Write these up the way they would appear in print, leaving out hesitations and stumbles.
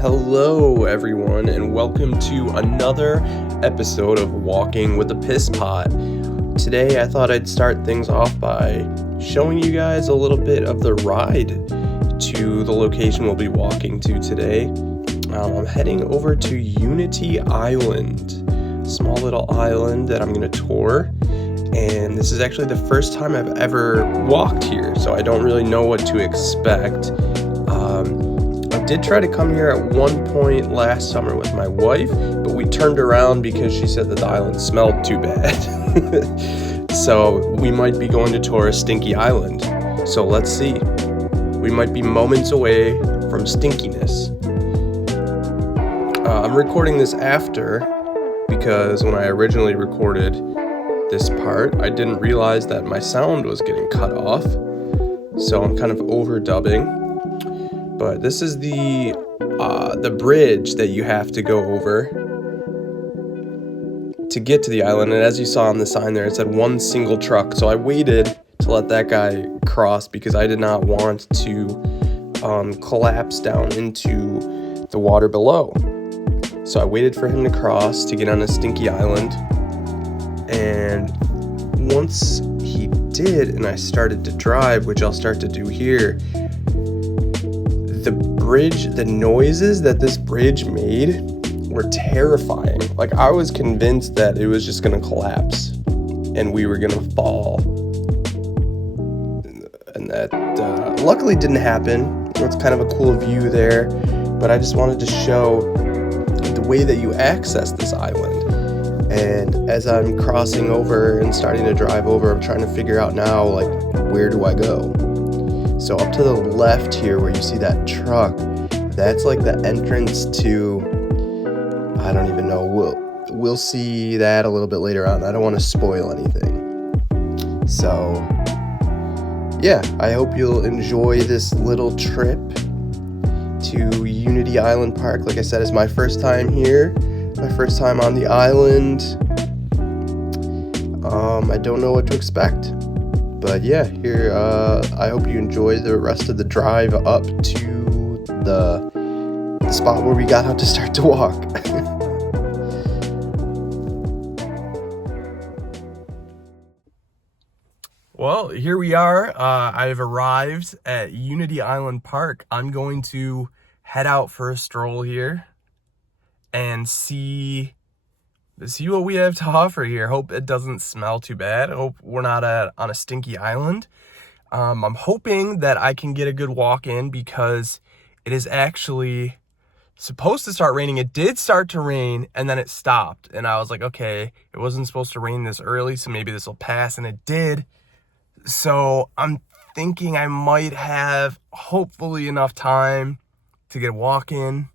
Hello everyone, and welcome to another episode of Walking with a Piss Pot. Today I thought I'd start things off by showing you guys a little bit of the ride to the location we'll be walking to today. I'm heading over to Unity Island, a small little island that I'm going to tour, and this is actually the first time I've ever walked here, so I don't really know what to expect. I did try to come here at one point last summer with my wife, but we turned around because she said that the island smelled too bad. So we might be going to tour a stinky island. So let's see. We might be moments away from stinkiness. I'm recording this after because when I originally recorded this part, I didn't realize that my sound was getting cut off. So I'm kind of overdubbing. But this is the bridge that you have to go over to get to the island. And as you saw on the sign there, it said one single truck. So I waited to let that guy cross because I did not want to collapse down into the water below. So I waited for him to cross to get on a stinky island. And once he did, and I started to drive, which I'll start to do here, the noises that this bridge made were terrifying. Like, I was convinced that it was just gonna collapse and we were gonna fall, and that luckily didn't happen. It's kind of a cool view there, but I just wanted to show the way that you access this island. And as I'm crossing over and starting to drive over, I'm trying to figure out now, like, where do I go? So up to the left here where you see that truck, that's like the entrance to, I don't even know, we'll see that a little bit later on. I don't want to spoil anything. So yeah, I hope you'll enjoy this little trip to Unity Island Park. Like I said, it's my first time here, my first time on the island. I don't know what to expect. But yeah, here, I hope you enjoy the rest of the drive up to the spot where we got out to start to walk. Well, here we are. I've arrived at Unity Island Park. I'm going to head out for a stroll here and see what we have to offer here. Hope it doesn't smell too bad. Hope we're not on a stinky island. I'm hoping that I can get a good walk in because it is actually supposed to start raining. It did start to rain and then it stopped. And I was like, okay, it wasn't supposed to rain this early, so maybe this will pass, and it did. So I'm thinking I might have hopefully enough time to get a walk in.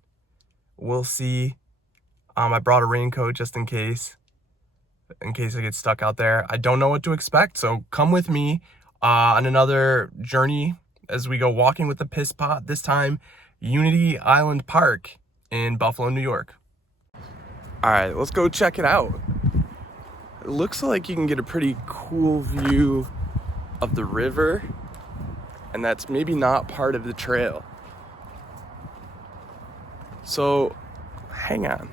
We'll see. I brought a raincoat just in case I get stuck out there. I don't know what to expect, so come with me on another journey as we go walking with the Piss Pot, this time Unity Island Park in Buffalo, New York. All right, let's go check it out. It looks like you can get a pretty cool view of the river, and that's maybe not part of the trail. So, hang on.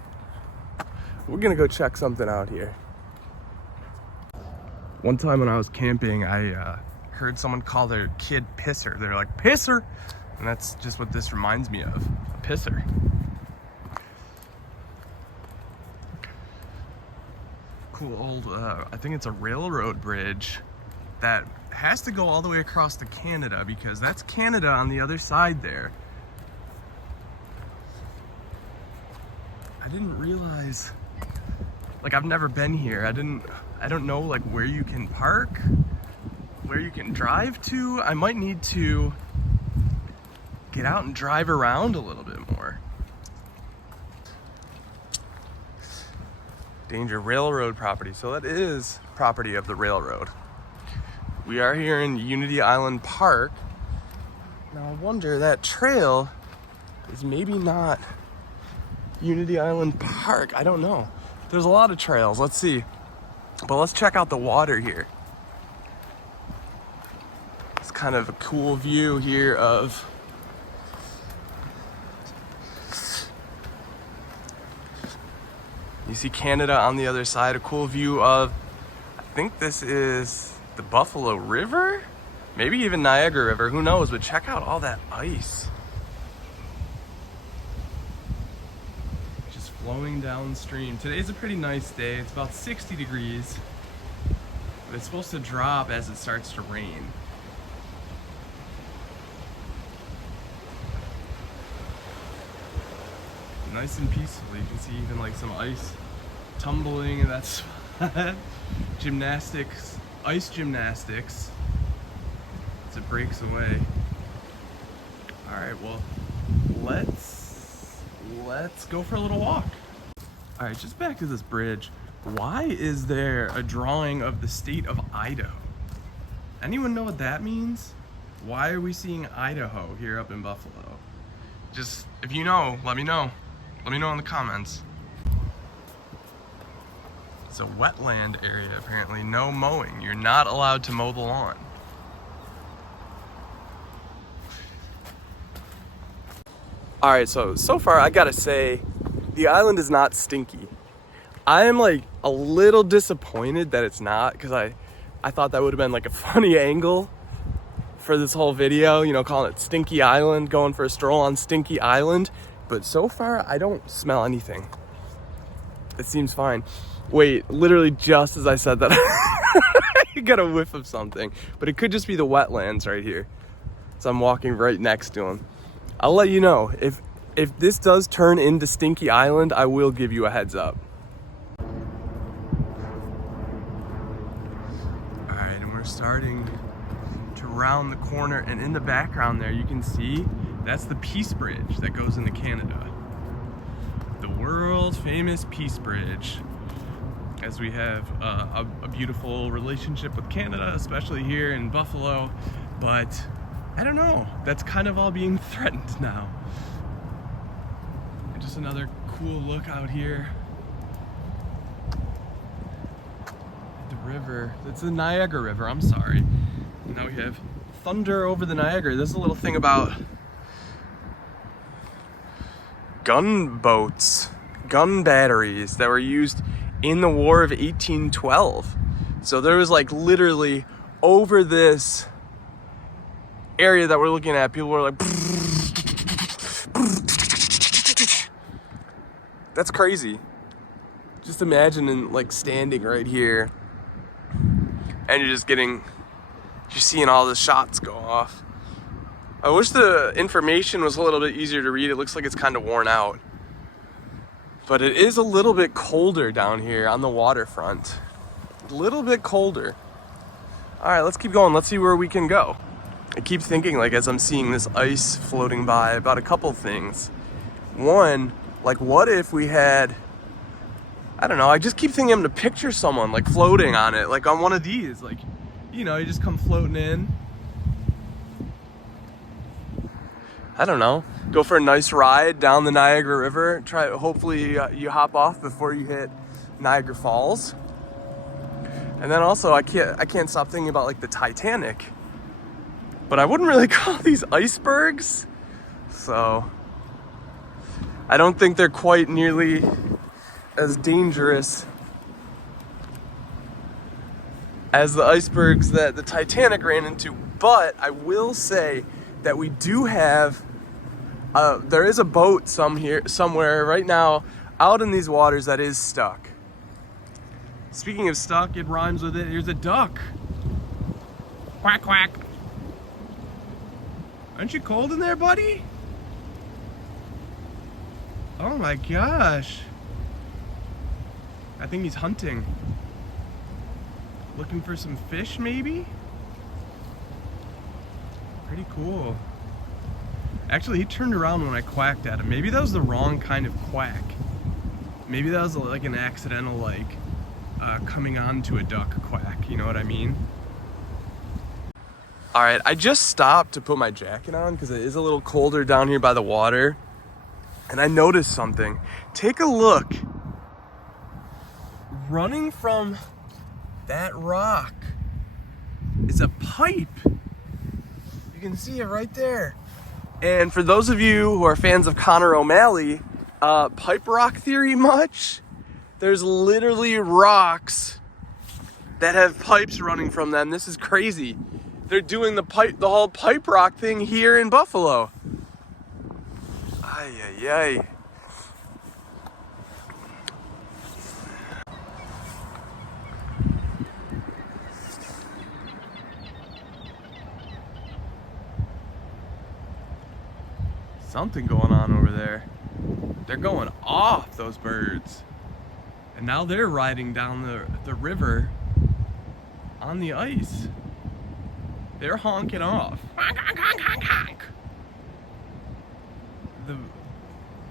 We're gonna go check something out here. One time when I was camping, I heard someone call their kid Pisser. They're like, Pisser! And that's just what this reminds me of, a pisser. Cool old, I think it's a railroad bridge that has to go all the way across to Canada, because that's Canada on the other side there. I didn't realize, like, I've never been here. I don't know, like, where you can park, where you can drive to. I might need to get out and drive around a little bit more. Danger, railroad property. So that is property of the railroad. We are here in Unity Island Park. Now I wonder, that trail is maybe not Unity Island Park. I don't know. There's a lot of trails. Let's see. But let's check out the water here. It's kind of a cool view here of You see Canada on the other side, a cool view of, I think this is the Buffalo River? Maybe even Niagara River, who knows, but check out all that ice. Just flowing downstream. Today's a pretty nice day, it's about 60 degrees, but it's supposed to drop as it starts to rain. Nice and peaceful. You can see even like some ice tumbling in that spot. Gymnastics, ice gymnastics as it breaks away. All right, well, let's go for a little walk. All right, just back to this bridge. Why is there a drawing of the state of Idaho? Anyone know what that means? Why are we seeing Idaho here up in Buffalo? Just, if you know, let me know. Let me know in the comments. It's a wetland area apparently, no mowing. You're not allowed to mow the lawn. All right, so far I gotta say, the island is not stinky. I am like a little disappointed that it's not, because I thought that would have been like a funny angle for this whole video, you know, calling it Stinky Island, going for a stroll on Stinky Island. But so far, I don't smell anything. It seems fine. Wait, literally just as I said that, I got a whiff of something. But it could just be the wetlands right here. So I'm walking right next to them. I'll let you know. If this does turn into Stinky Island, I will give you a heads up. All right, and we're starting to round the corner. And in the background there, you can see that's the Peace Bridge that goes into Canada. The world famous Peace Bridge. As we have a beautiful relationship with Canada, especially here in Buffalo. But I don't know, that's kind of all being threatened now. And just another cool look out here. The river, it's the Niagara River, I'm sorry. Now we have thunder over the Niagara. This is a little thing about gunboats, gun batteries that were used in the War of 1812. So there was like literally over this area that we're looking at, people were like, that's crazy. Just imagine like standing right here and you're seeing all the shots go off. I wish the information was a little bit easier to read. It looks like it's kind of worn out. But it is a little bit colder down here on the waterfront. A little bit colder. All right, let's keep going. Let's see where we can go. I keep thinking, like, as I'm seeing this ice floating by, about a couple things. One, like, what if we had, I don't know, I just keep thinking I'm to picture someone, like, floating on it, like on one of these. Like, you know, you just come floating in. I don't know, go for a nice ride down the Niagara River. Hopefully you hop off before you hit Niagara Falls. And then also I can't stop thinking about like the Titanic. But I wouldn't really call these icebergs. So I don't think they're quite nearly as dangerous as the icebergs that the Titanic ran into. But I will say that we do have, there is a boat somewhere right now out in these waters that is stuck. Speaking of stuck, it rhymes with it. Here's a duck. Quack, quack. Aren't you cold in there, buddy? Oh my gosh. I think he's hunting. Looking for some fish, maybe? Pretty cool. Actually, he turned around when I quacked at him. Maybe that was the wrong kind of quack. Maybe that was like an accidental, like, coming on to a duck quack. You know what I mean? All right, I just stopped to put my jacket on because it is a little colder down here by the water. And I noticed something. Take a look. Running from that rock is a pipe. You can see it right there. And for those of you who are fans of Connor O'Malley, pipe rock theory much? There's literally rocks that have pipes running from them. This is crazy. They're doing the whole pipe rock thing here in Buffalo. Ay, ay, ay. Something going on over there. They're going off, those birds. And now they're riding down the river on the ice. They're honking off. Honk, honk, honk, honk, honk.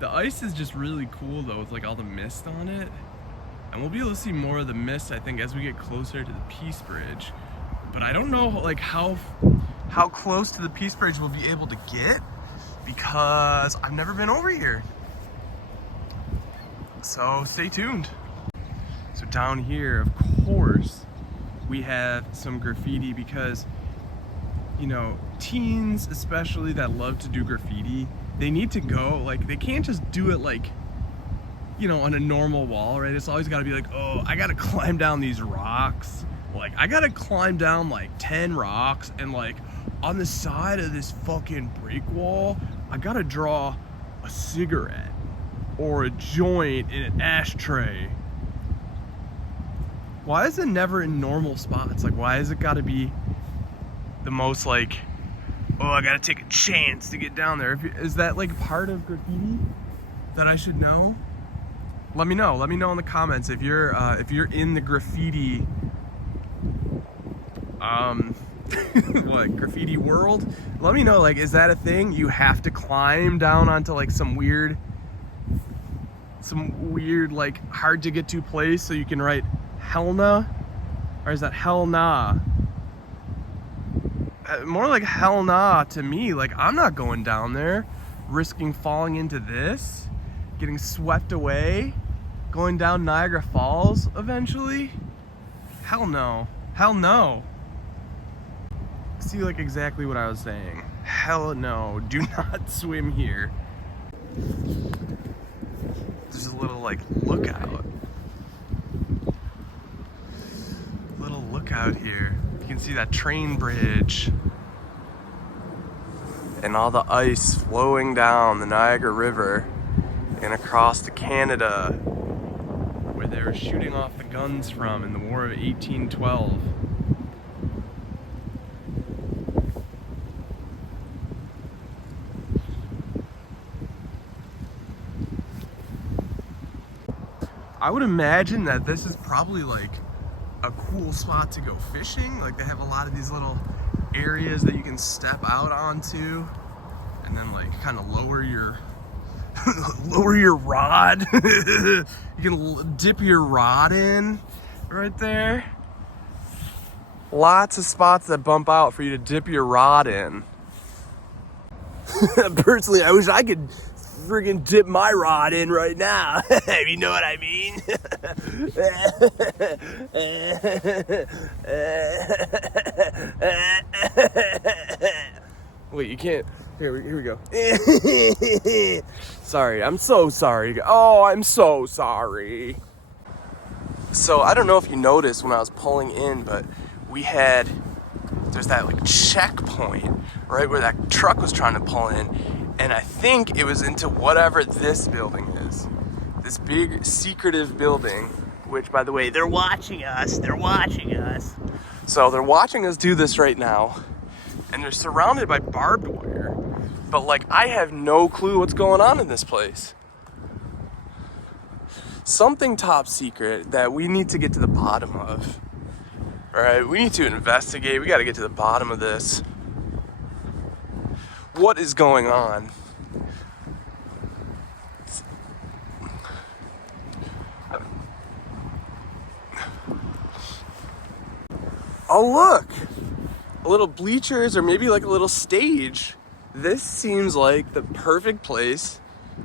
The ice is just really cool though, with like all the mist on it. And we'll be able to see more of the mist, I think, as we get closer to the Peace Bridge. But I don't know like how close to the Peace Bridge we'll be able to get, because I've never been over here. So stay tuned. So down here, of course, we have some graffiti, because, you know, teens especially that love to do graffiti, they need to go, like, they can't just do it like, you know, on a normal wall, right? It's always gotta be like, oh, I gotta climb down these rocks. Like, I gotta climb down like 10 rocks, and like on the side of this fucking brick wall, I gotta draw a cigarette or a joint in an ashtray. Why is it never in normal spots? Like, why is it gotta be the most like, oh, I gotta take a chance to get down there? Is that like part of graffiti that I should know? Let me know. Let me know in the comments if you're in the graffiti what, graffiti world. Let me know, like, is that a thing? You have to climb down onto like some weird like hard to get to place so you can write Helna? Or is that hell nah? More like hell nah to me. Like, I'm not going down there risking falling into this, getting swept away, going down Niagara Falls eventually. Hell no. Hell no. See, like, exactly what I was saying. Hell no. Do not swim here. There's a little, like, lookout. Little lookout here. You can see that train bridge. And all the ice flowing down the Niagara River and across to Canada, where they were shooting off the guns from in the War of 1812. I would imagine that this is probably like a cool spot to go fishing. Like, they have a lot of these little areas that you can step out onto and then like kind of lower your lower your rod. You can dip your rod in right there. Lots of spots that bump out for you to dip your rod in. Personally, I wish I could friggin' dip my rod in right now. You know what I mean? Wait, you can't. Here we go. Sorry, I'm so sorry. Oh, I'm so sorry. So I don't know if you noticed when I was pulling in, but there's that like checkpoint right where that truck was trying to pull in. And I think it was into whatever this building is. This big secretive building, which, by the way, they're watching us. They're watching us. So they're watching us do this right now. And they're surrounded by barbed wire. But, like, I have no clue what's going on in this place. Something top secret that we need to get to the bottom of. All right, we need to investigate. We got to get to the bottom of this. What is going on? Oh, look! A little bleachers, or maybe like a little stage. This seems like the perfect place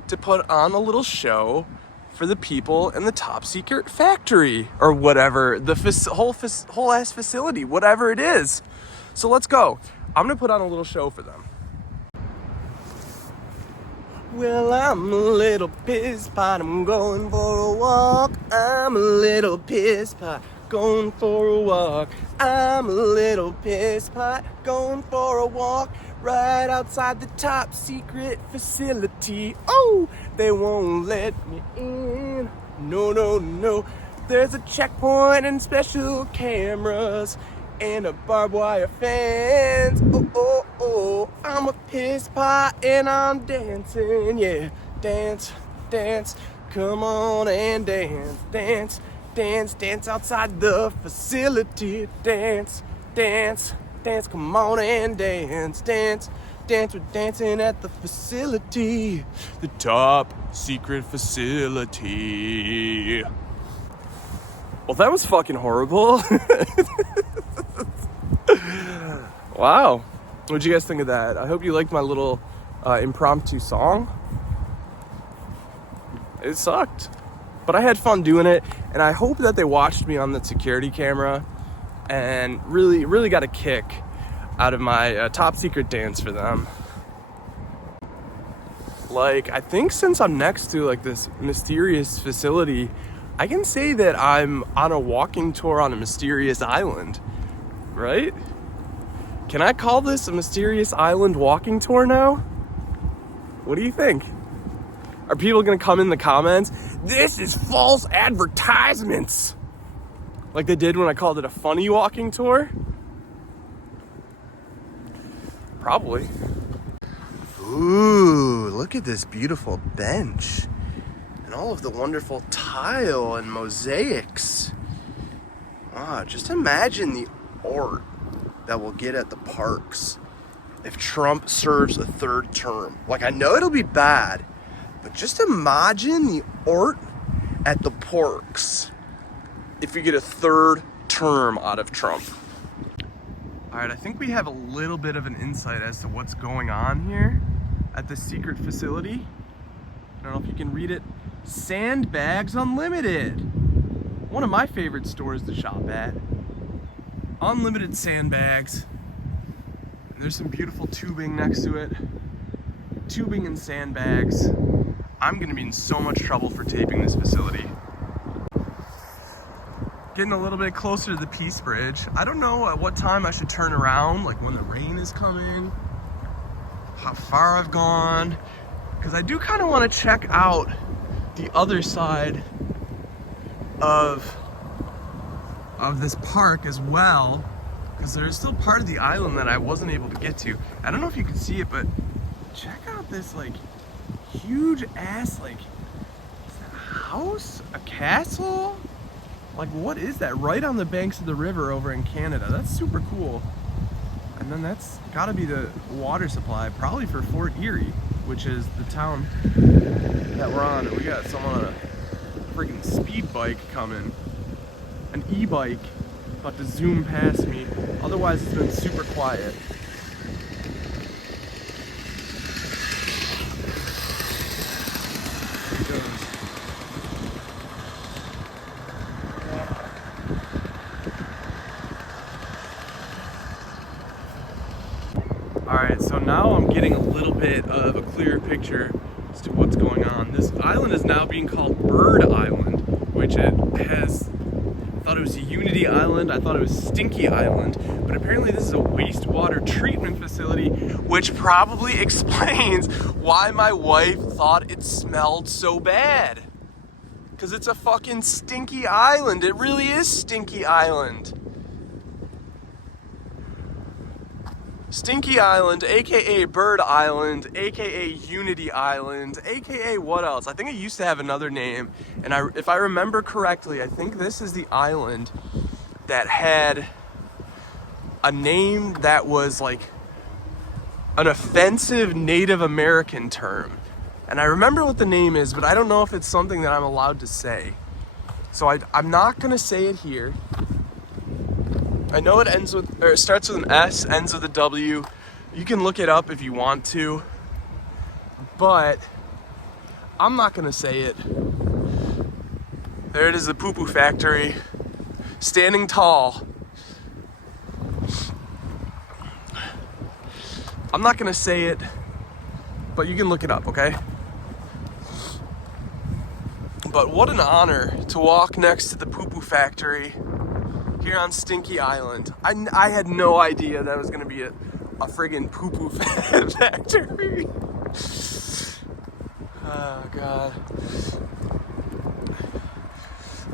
to put on a little show for the people in the top secret factory, or whatever, the whole ass facility, whatever it is. So let's go. I'm gonna put on a little show for them. Well, I'm a little piss pot, I'm going for a walk. I'm a little piss pot, going for a walk. I'm a little piss pot, going for a walk. Right outside the top secret facility. Oh, they won't let me in. No, no, no. There's a checkpoint and special cameras and a barbed wire fence. Oh, oh, oh. I'm a piss pot and I'm dancing. Yeah, dance, dance. Come on and dance, dance, dance, dance outside the facility. Dance, dance, dance. Come on and dance, dance, dance. We're dancing at the facility, the top secret facility. Well, that was fucking horrible. Wow. What'd you guys think of that? I hope you liked my little impromptu song. It sucked, but I had fun doing it, and I hope that they watched me on the security camera and really got a kick out of my top secret dance for them. Like, I think since I'm next to like this mysterious facility, I can say that I'm on a walking tour on a mysterious island, right? Can I call this a mysterious island walking tour now? What do you think? Are people gonna come in the comments? This is false advertisements, like they did when I called it a funny walking tour? Probably. Ooh, look at this beautiful bench and all of the wonderful tile and mosaics. Ah, just imagine the art that we'll get at the parks if Trump serves a third term. Like, I know it'll be bad, but just imagine the art at the parks if we get a third term out of Trump. All right, I think we have a little bit of an insight as to what's going on here at the secret facility. I don't know if you can read it. Sandbags Unlimited. One of my favorite stores to shop at. Unlimited sandbags. There's some beautiful tubing next to it. Tubing and sandbags. I'm gonna be in so much trouble for taping this facility. Getting a little bit closer to the Peace Bridge. I don't know at what time I should turn around, like when the rain is coming, how far I've gone, because I do kind of want to check out the other side of this park as well, because there's still part of the island that I wasn't able to get to. I don't know if you can see it, but check out this like huge ass, like, is that a house? A castle? Like, what is that? Right on the banks of the river over in Canada. That's super cool. And then that's gotta be the water supply, probably for Fort Erie, which is the town that we're on. And we got someone on a freaking speed bike coming. An e-bike about to zoom past me. Otherwise, it's been super quiet. Alright, so now I'm getting a little bit of a clearer picture as to what's going on. This island is now being called Bird Island, which it has, I thought it was Unity Island, I thought it was Stinky Island, but apparently this is a wastewater treatment facility, which probably explains why my wife thought it smelled so bad. Because it's a fucking stinky island. It really is Stinky Island. Stinky Island, aka Bird Island, aka Unity Island, aka what else? I think it used to have another name, and if I remember correctly, I think this is the island that had a name that was like an offensive Native American term. And I remember what the name is, but I don't know if it's something that I'm allowed to say. So I'm not gonna say it here. I know it ends with, or it starts with an S, ends with a W. You can look it up if you want to, but I'm not gonna say it. There it is, the Poo Poo Factory, standing tall. I'm not gonna say it, but you can look it up, okay? But what an honor to walk next to the poo-poo factory here on Stinky Island. I had no idea that was gonna be a friggin' poo-poo factory. Oh God.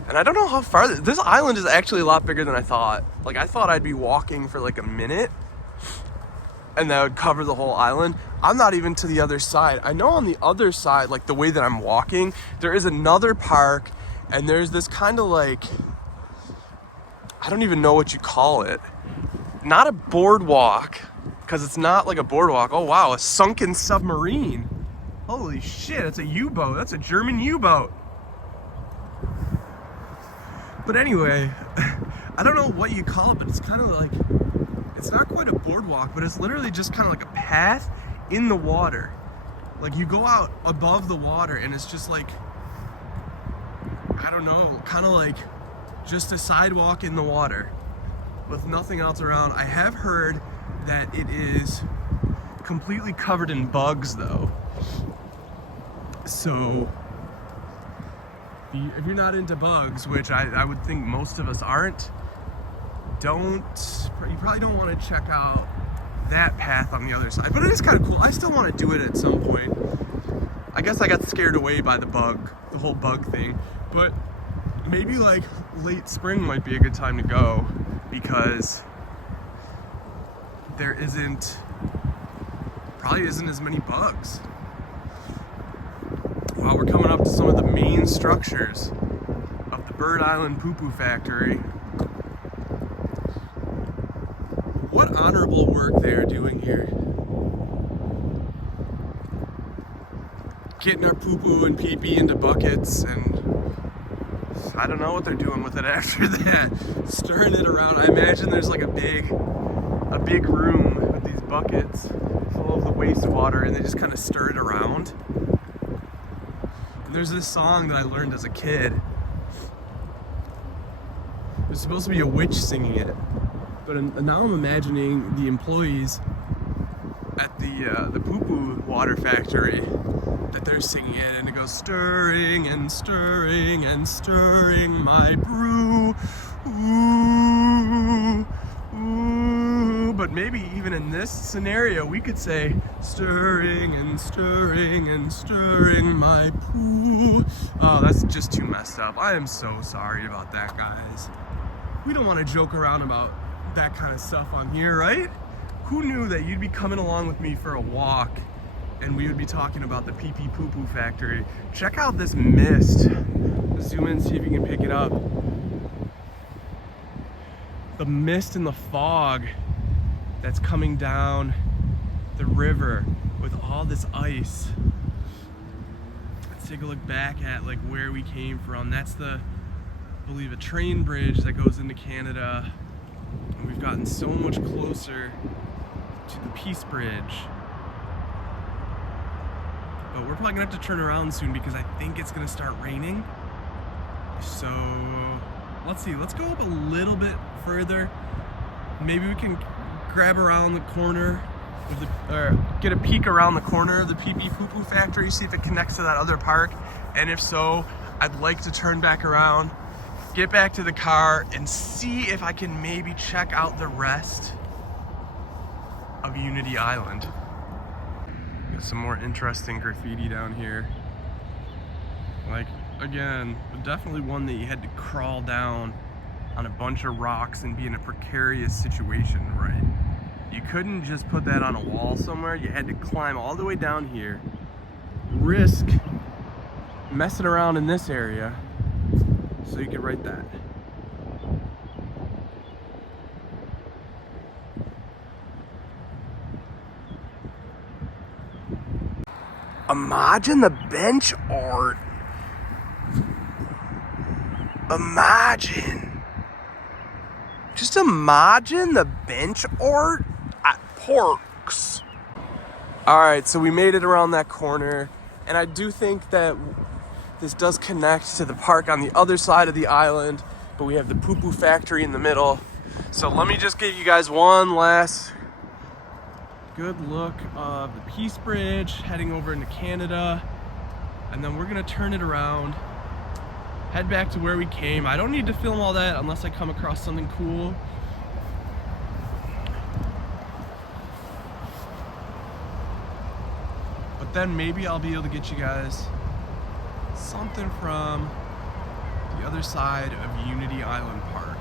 And I don't know how far, this island is actually a lot bigger than I thought. Like, I thought I'd be walking for like a minute and that would cover the whole island. I'm not even to the other side. I know on the other side, like the way that I'm walking, there is another park, and there's this kind of like, I don't even know what you call it. Not a boardwalk, because it's not like a boardwalk. Oh wow, a sunken submarine. Holy shit, it's a U-boat. That's a German U-boat. But anyway, I don't know what you call it, but it's kind of like, it's not quite a boardwalk, but it's literally just kind of like a path in the water. Like, you go out above the water and it's just like, I don't know, kind of like just a sidewalk in the water with nothing else around. I have heard that it is completely covered in bugs though. So if you're not into bugs, which I would think most of us aren't, you probably don't want to check out that path on the other side. But it is kind of cool. I still want to do it at some point. I guess I got scared away by the whole bug thing. But maybe like late spring might be a good time to go, because there probably isn't as many bugs. Well, we're coming up to some of the main structures of the Bird Island Poo-Poo Factory. What honorable work they are doing here. Getting our poo-poo and pee-pee into buckets, and I don't know what they're doing with it after that. Stirring it around. I imagine there's like a big room with these buckets full of the wastewater, and they just kind of stir it around. There's this song that I learned as a kid. There's supposed to be a witch singing it, but now I'm imagining the employees at the poo-poo water factory, that they're singing it, and it goes, stirring and stirring and stirring my brew, ooh, ooh. But maybe even in this scenario, we could say, stirring and stirring and stirring my poo. Oh, that's just too messed up. I am so sorry about that, guys. We don't want to joke around about that kind of stuff on here, right? Who knew that you'd be coming along with me for a walk and we would be talking about the pee-pee poo-poo factory? Check out this mist. Let's zoom in, see if you can pick it up. The mist and the fog that's coming down the river with all this ice. Let's take a look back at like where we came from. That's I believe a train bridge that goes into Canada. And we've gotten so much closer to the Peace Bridge. But we're probably gonna have to turn around soon because I think it's gonna start raining. So let's see, let's go up a little bit further. Maybe we can grab around the corner or get a peek around the corner of the pee-pee poo-poo factory, see if it connects to that other park. And if so, I'd like to turn back around, get back to the car, and see if I can maybe check out the rest of Unity Island. Got some more interesting graffiti down here. Like, again, definitely one that you had to crawl down on a bunch of rocks and be in a precarious situation, right? You couldn't just put that on a wall somewhere. You had to climb all the way down here, risk messing around in this area so you could write that. Imagine the bench art. Just imagine the bench art at parks. All right, so we made it around that corner, and I do think that this does connect to the park on the other side of the island, but we have the poo-poo factory in the middle. So let me just give you guys one last good look of the Peace Bridge heading over into Canada, and then we're gonna turn it around head back to where we came. I don't need to film all that unless I come across something cool. But then maybe I'll be able to get you guys something from the other side of Unity Island Park.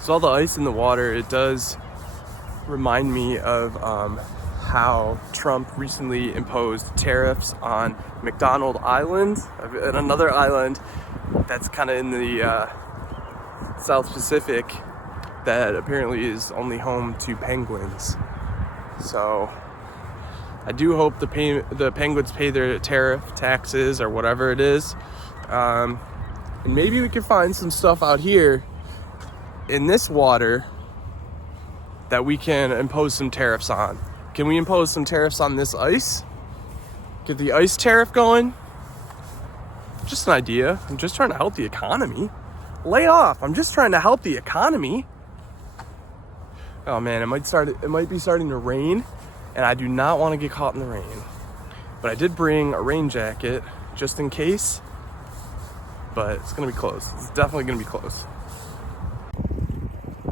So all the ice in the water, it does remind me of how Trump recently imposed tariffs on McDonald Island, and another island that's kind of in the South Pacific that apparently is only home to penguins. So I do hope the penguins pay their tariff taxes or whatever it is. And maybe we can find some stuff out here in this water that we can impose some tariffs on. Can we impose some tariffs on this ice? Get the ice tariff going? Just an idea. I'm just trying to help the economy. Lay off. I'm just trying to help the economy. Oh man, it might be starting to rain, and I do not want to get caught in the rain. But I did bring a rain jacket just in case. But it's gonna be close. It's definitely gonna be close.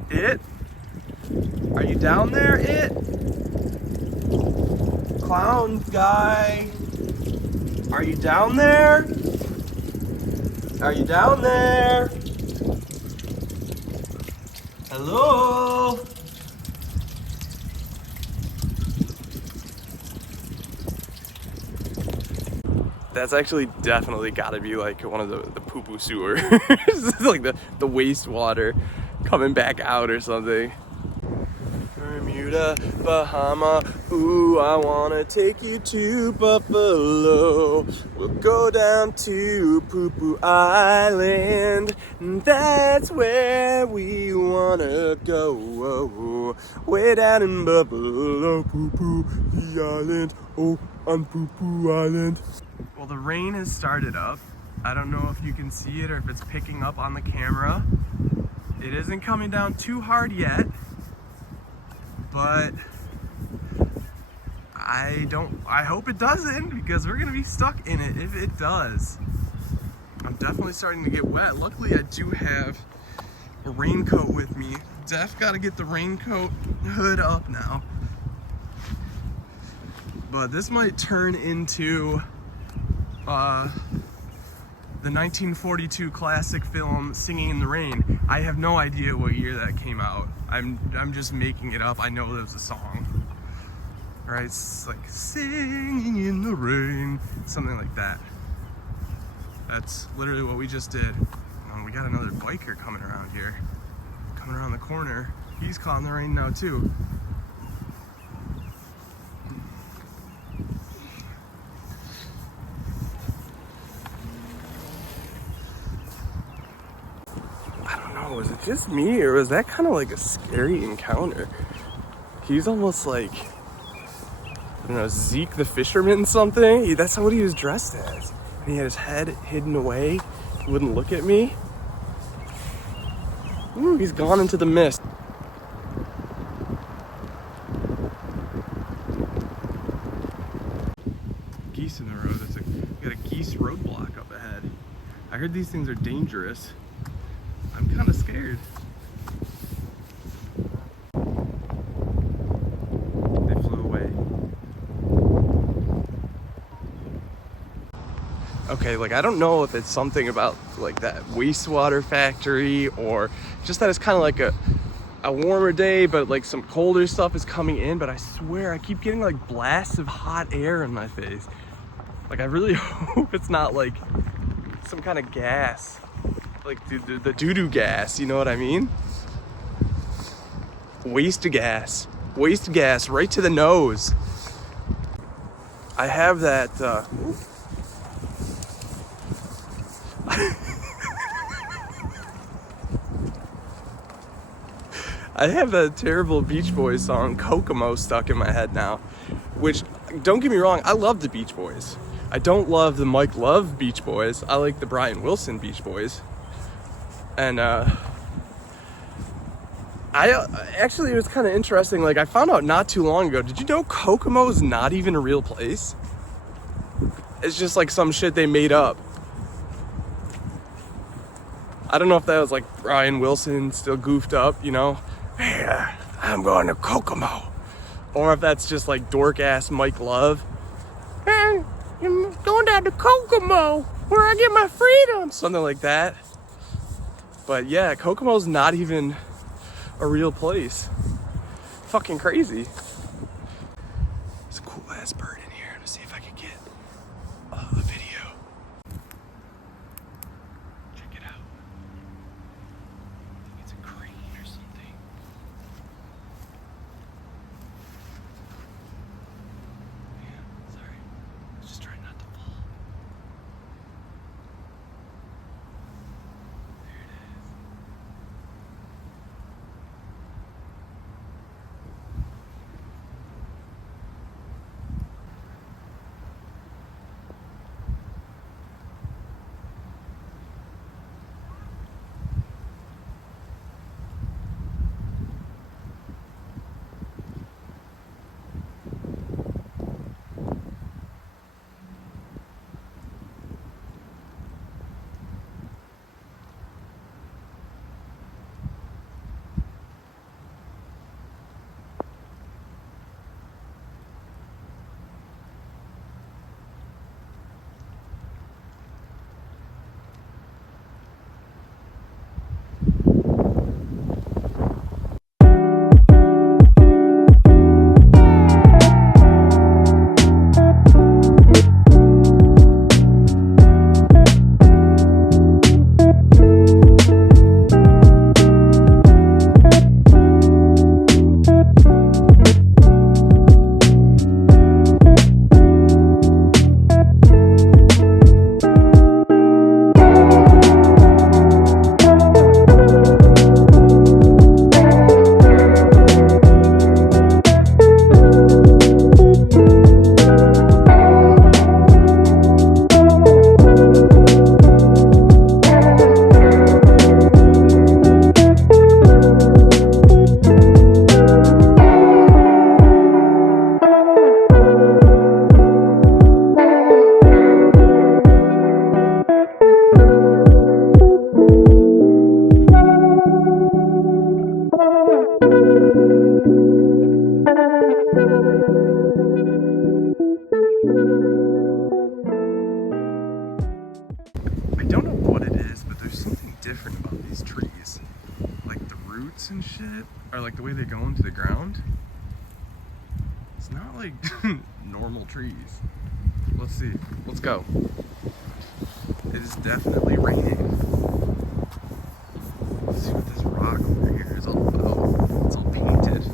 It? Are you down there, It? Clown guy? Are you down there? Are you down there? Hello? That's actually definitely gotta be like one of the poo-poo sewer. It's like the wastewater coming back out or something. Bermuda, Bahama, ooh, I wanna take you to Buffalo. We'll go down to Poo-Poo Island, and that's where we wanna go. Way down in Buffalo, Poo-Poo, the island, oh, on Poo-Poo Island. Well, the rain has started up. I don't know if you can see it or if it's picking up on the camera. It isn't coming down too hard yet, but I hope it doesn't, because we're gonna be stuck in it if it does. I'm definitely starting to get wet. Luckily, I do have a raincoat with me. Def gotta get the raincoat hood up now. But this might turn into the 1942 classic film Singing in the Rain. I have no idea what year that came out. I'm just making it up. I know there's a song. Right? It's like singing in the rain, something like that. That's literally what we just did. We got another biker coming around here, coming around the corner. He's caught in the rain now too. Was it just me, or was that kind of like a scary encounter? He's almost like, I don't know, Zeke the fisherman something? That's what he was dressed as. And he had his head hidden away. He wouldn't look at me. Ooh, he's gone into the mist. Geese in the road. We got a geese roadblock up ahead. I heard these things are dangerous. I'm kind of scared. They flew away. Okay, like I don't know if it's something about like that wastewater factory, or just that it's kind of like a warmer day, but like some colder stuff is coming in. But I swear I keep getting like blasts of hot air in my face. Like I really hope it's not like some kind of gas. Like the doo-doo gas, you know what I mean? Waste of gas. Waste of gas right to the nose. I have that, I have that terrible Beach Boys song, Kokomo, stuck in my head now. Which, don't get me wrong, I love the Beach Boys. I don't love the Mike Love Beach Boys. I like the Brian Wilson Beach Boys. And, actually, it was kind of interesting. Like, I found out not too long ago, did you know Kokomo is not even a real place? It's just like some shit they made up. I don't know if that was like Brian Wilson still goofed up, you know? Hey, I'm going to Kokomo. Or if that's just like dork ass Mike Love. Hey, I'm going down to Kokomo where I get my freedom. Something like that. But yeah, Kokomo's not even a real place. Fucking crazy. There's a cool ass bird in here. Let's see if I can get a video. Check it out. I think it's a crane or something. Yeah, sorry. I was just trying not to fall. There it is. Different about these trees, like the roots and shit, or like the way they go into the ground. It's not like normal trees. Let's see. Let's go. It is definitely raining. Let's see what this rock over here is all about. It's all painted.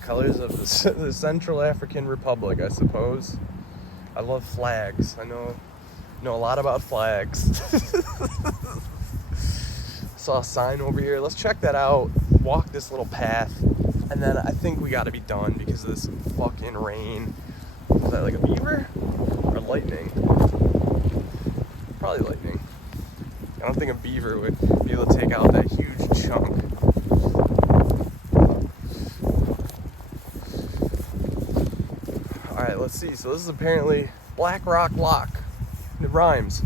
Colors of the Central African Republic, I suppose. I love flags. I know a lot about flags. Saw a sign over here. Let's check that out. Walk this little path, and then I think we got to be done because of this fucking rain. Is that like a beaver or lightning? Probably lightning. I don't think a beaver would be able to take out that huge chunk. Alright, let's see. So this is apparently Black Rock Lock. It rhymes.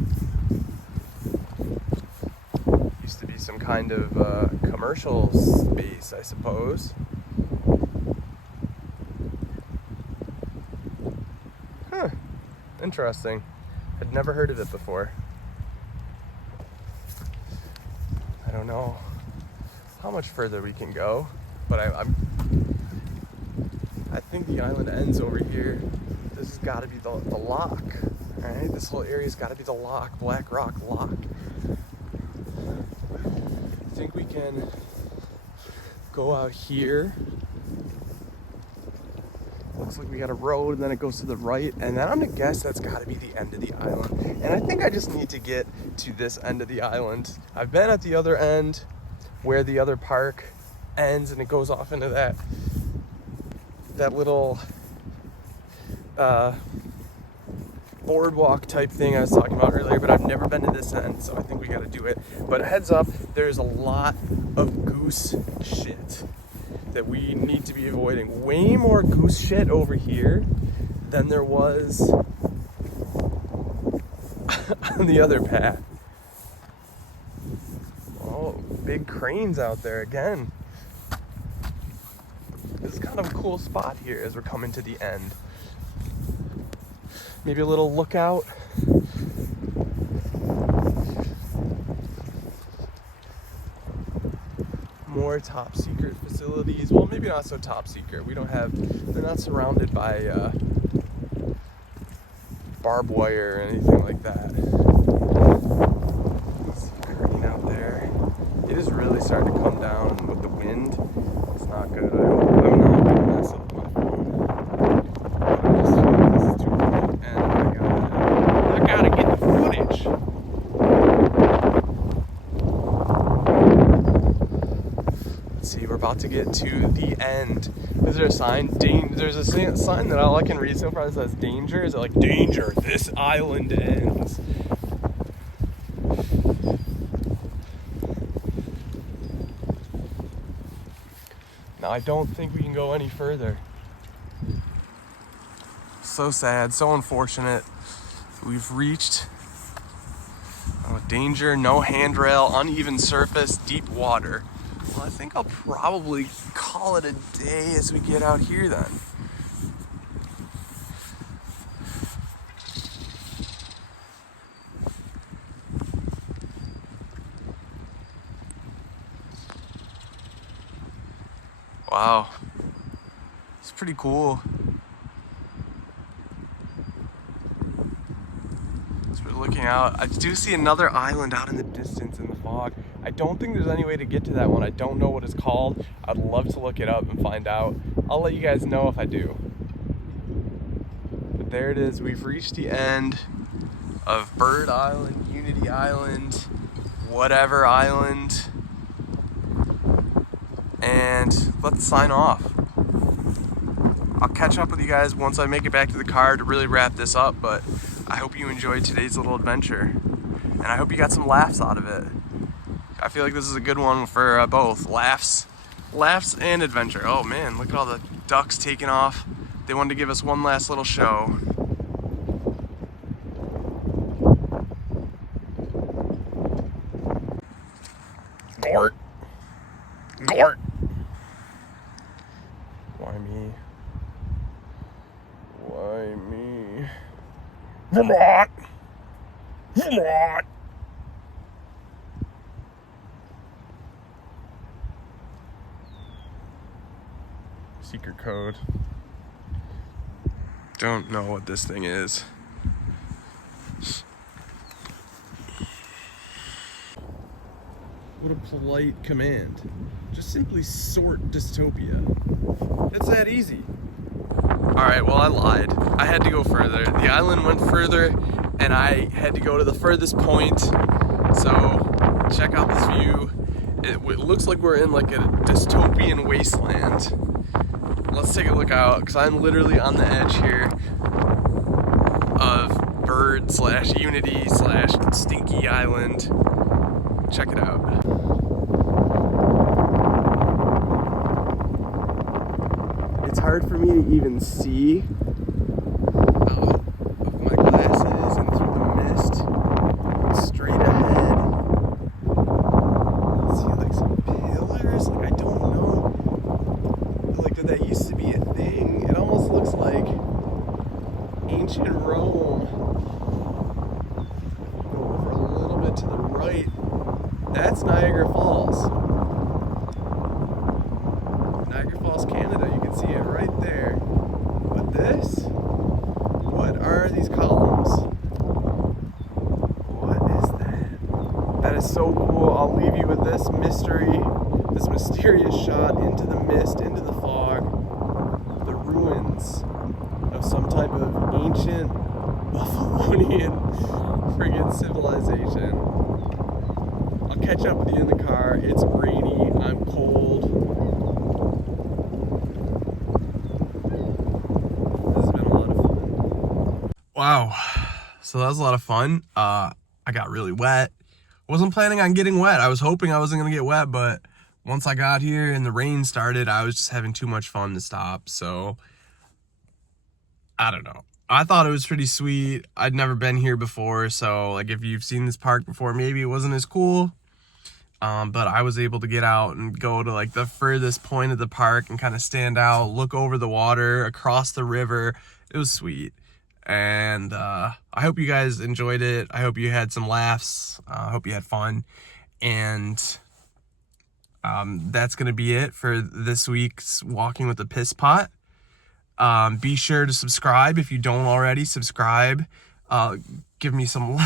Used to be some kind of commercial space, I suppose. Huh. Interesting. I'd never heard of it before. I don't know how much further we can go, but I think the island ends over here. This has got to be the lock, all right? This whole area's got to be the lock, Black Rock Lock. I think we can go out here. Looks like we got a road, and then it goes to the right, and then I'm gonna guess that's got to be the end of the island. And I think I just need to get to this end of the island. I've been at the other end where the other park ends, and it goes off into that little boardwalk type thing I was talking about earlier, but I've never been to this end, so I think we got to do it. But heads up, there's a lot of goose shit that we need to be avoiding. Way more goose shit over here than there was on the other path. Oh, big cranes out there again. This is kind of a cool spot here as we're coming to the end. Maybe a little lookout. More top secret facilities. Well, maybe not so top secret. They're not surrounded by barbed wire or anything like that. See a crane out there. It is really starting to come down with the wind. It's not good. I hope I'm not going to mess up my phone. But I just feel like this is too late, and I gotta get the footage. Let's see, we're about to get to the end. Is there a sign? There's a sign that all I can read so far that says danger. Is it like, danger, this island ends? Now I don't think we can go any further. So sad, so unfortunate. We've reached danger, no handrail, uneven surface, deep water. Well, I think I'll probably call it a day as we get out here then. Wow, it's pretty cool. As we're looking out, I do see another island out in the distance in the fog. I don't think there's any way to get to that one. I don't know what it's called. I'd love to look it up and find out. I'll let you guys know if I do. But there it is. We've reached the end of Bird Island, Unity Island, whatever island. And let's sign off. I'll catch up with you guys once I make it back to the car to really wrap this up, but I hope you enjoyed today's little adventure. And I hope you got some laughs out of it. I feel like this is a good one for both laughs and adventure. Oh man, look at all the ducks taking off. They wanted to give us one last little show. Gort. Gort. Why me? Why me? Vermont! Vermont! Secret code. Don't know what this thing is. What a polite command. Just simply sort dystopia. It's that easy. Alright, well I lied. I had to go further. The island went further and I had to go to the furthest point. So check out this view. It looks like we're in like a dystopian wasteland. Let's take a look out, because I'm literally on the edge here of Bird / Unity / Stinky Island. Check it out. It's hard for me to even see out of my glasses and through the mist. Straight ahead. I see like some pillars. Like I don't know. Like that used to be a thing. It almost looks like ancient Rome. wait, that's Niagara Falls. Niagara Falls, Canada. You can see it right there. But this, what are these columns? What is that? That is so cool. I'll leave you with this mystery, this mysterious shot into the mist, into the fog. The ruins of some type of ancient Buffalonian friggin' civilization. I'll catch up with you in the car. It's rainy. I'm cold. This has been a lot of fun. Wow. So that was a lot of fun. I got really wet. Wasn't planning on getting wet. I was hoping I wasn't gonna get wet, but once I got here and the rain started, I was just having too much fun to stop. So I don't know. I thought it was pretty sweet. I'd never been here before, so like if you've seen this park before, maybe it wasn't as cool. But I was able to get out and go to like the furthest point of the park and kind of stand out, look over the water, across the river. It was sweet. And I hope you guys enjoyed it. I hope you had some laughs. I hope you had fun. And that's going to be it for this week's Walking with the Piss Pot. Be sure to subscribe if you don't already. Subscribe. Give me some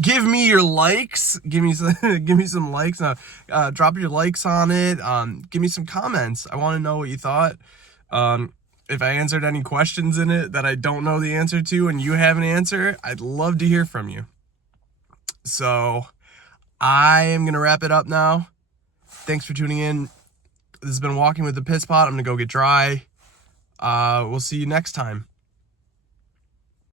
give me your likes. Give me some likes. Drop your likes on it. Give me some comments. I want to know what you thought. If I answered any questions in it that I don't know the answer to and you have an answer, I'd love to hear from you. So I am going to wrap it up now. Thanks for tuning in. This has been Walking with the Piss Pot. I'm going to go get dry. We'll see you next time.